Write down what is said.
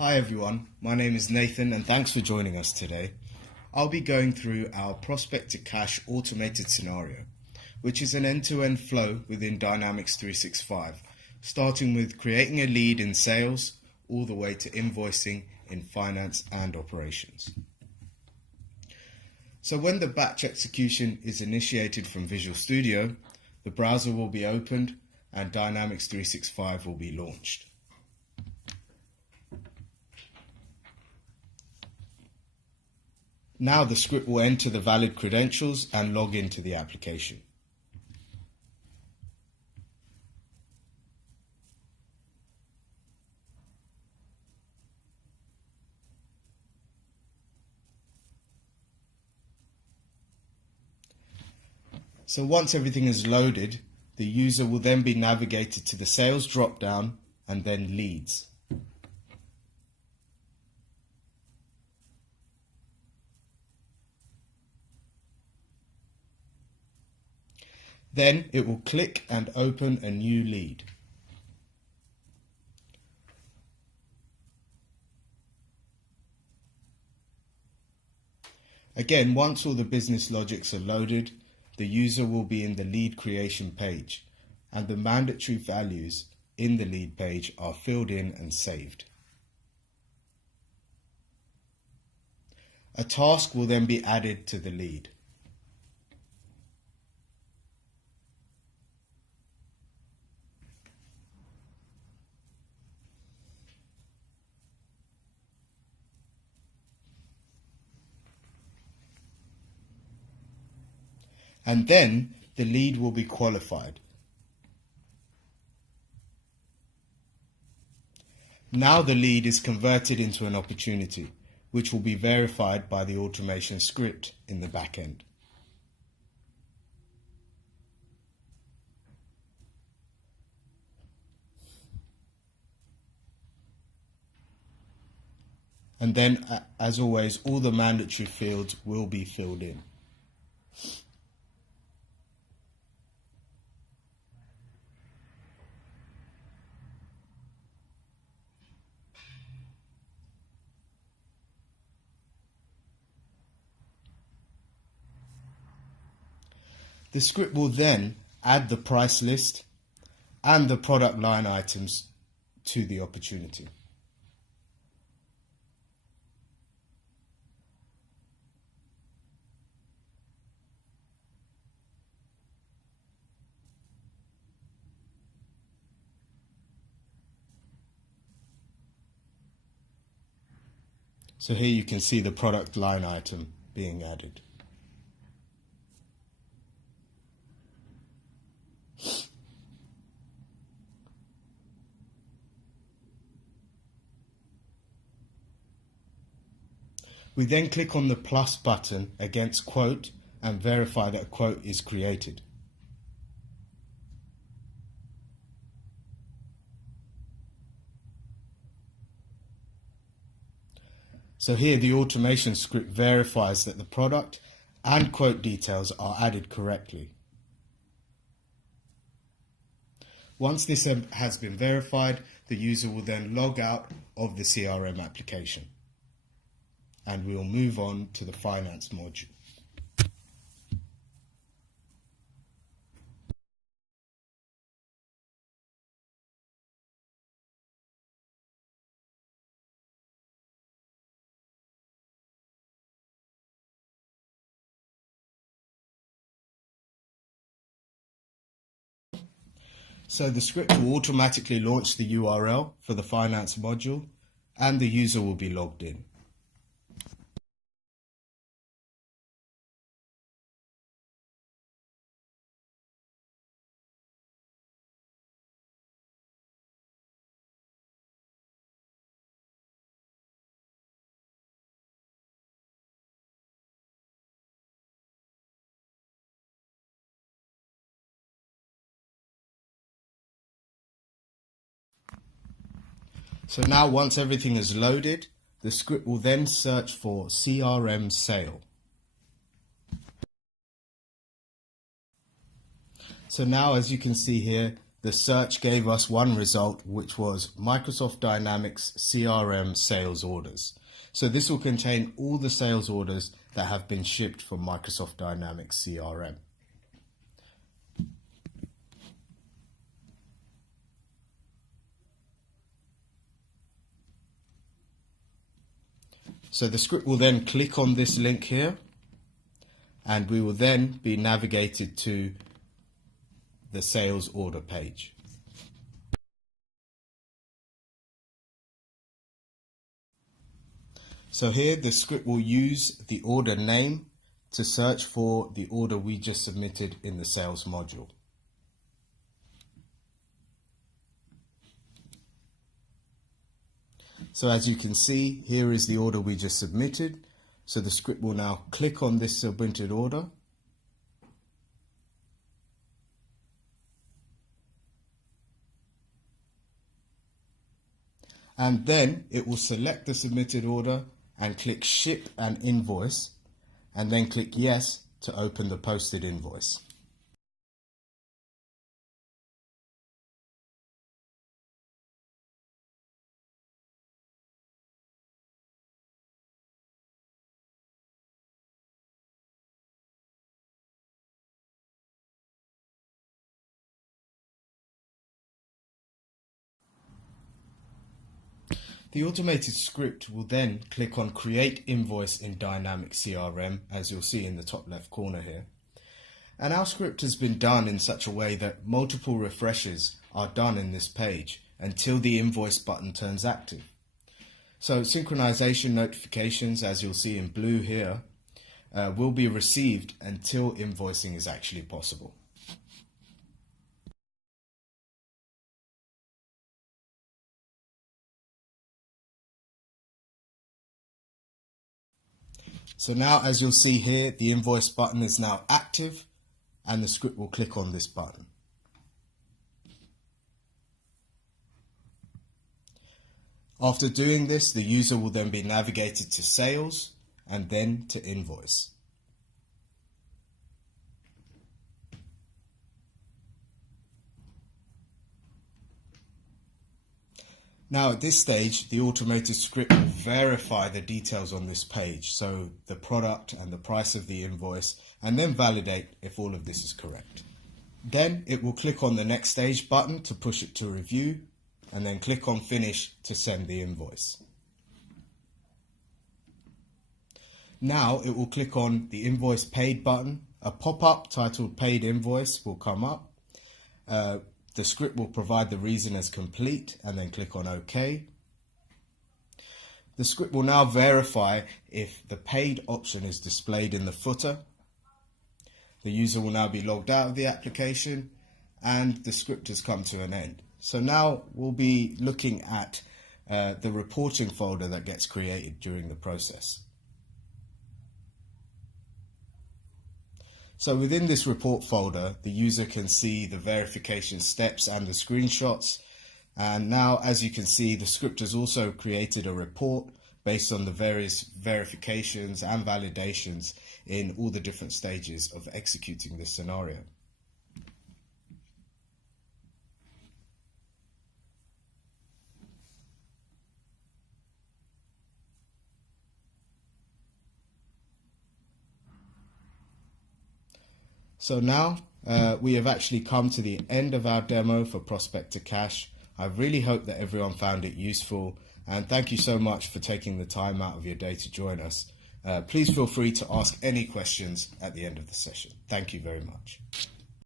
Hi everyone, my name is Nathan and thanks for joining us today. I'll be going through our prospect to cash automated scenario, which is an end-to-end flow within Dynamics 365, starting with creating a lead in sales all the way to invoicing in finance and operations. So when the batch execution is initiated from Visual Studio, the browser will be opened and Dynamics 365 will be launched. Now the script will enter the valid credentials and log into the application. So once everything is loaded, the user will then be navigated to the sales drop-down and then leads. Then it will click and open a new lead. Again, once all the business logics are loaded, the user will be in the lead creation page, and the mandatory values in the lead page are filled in and saved. A task will then be added to the lead. And then the lead will be qualified. Now the lead is converted into an opportunity, which will be verified by the automation script in the back end. And then, as always, all the mandatory fields will be filled in. The script will then add the price list and the product line items to the opportunity. So here you can see the product line item being added. We then click on the plus button against quote and verify that a quote is created. So here the automation script verifies that the product and quote details are added correctly. Once this has been verified, the user will then log out of the CRM application. And we will move on to the finance module. So the script will automatically launch the URL for the finance module and the user will be logged in. So now once everything is loaded, the script will then search for CRM sale. So now, as you can see here, the search gave us one result, which was Microsoft Dynamics CRM sales orders. So this will contain all the sales orders that have been shipped from Microsoft Dynamics CRM. So the script will then click on this link here, and we will then be navigated to the sales order page. So here the script will use the order name to search for the order we just submitted in the sales module. So as you can see, here is the order we just submitted. So the script will now click on this submitted order. And then it will select the submitted order and click Ship and Invoice, and then click Yes to open the posted invoice. The automated script will then click on Create Invoice in Dynamics CRM, as you'll see in the top left corner here. And our script has been done in such a way that multiple refreshes are done in this page until the invoice button turns active. So synchronization notifications, as you'll see in blue here, will be received until invoicing is actually possible. So now, as you'll see here, the invoice button is now active and the script will click on this button. After doing this, the user will then be navigated to sales and then to invoice. Now at this stage, the automated script will verify the details on this page, so the product and the price of the invoice, and then validate if all of this is correct. Then it will click on the next stage button to push it to review, and then click on Finish to send the invoice. Now it will click on the Invoice Paid button. A pop-up titled Paid Invoice will come up. The script will provide the reason as complete and then click on OK. The script will now verify if the paid option is displayed in the footer. The user will now be logged out of the application and the script has come to an end. So now we'll be looking at the reporting folder that gets created during the process. So within this report folder, the user can see the verification steps and the screenshots. And now, as you can see, the script has also created a report based on the various verifications and validations in all the different stages of executing this scenario. So now we have actually come to the end of our demo for Prospect to Cash. I really hope that everyone found it useful, and thank you so much for taking the time out of your day to join us. Please feel free to ask any questions at the end of the session. Thank you very much.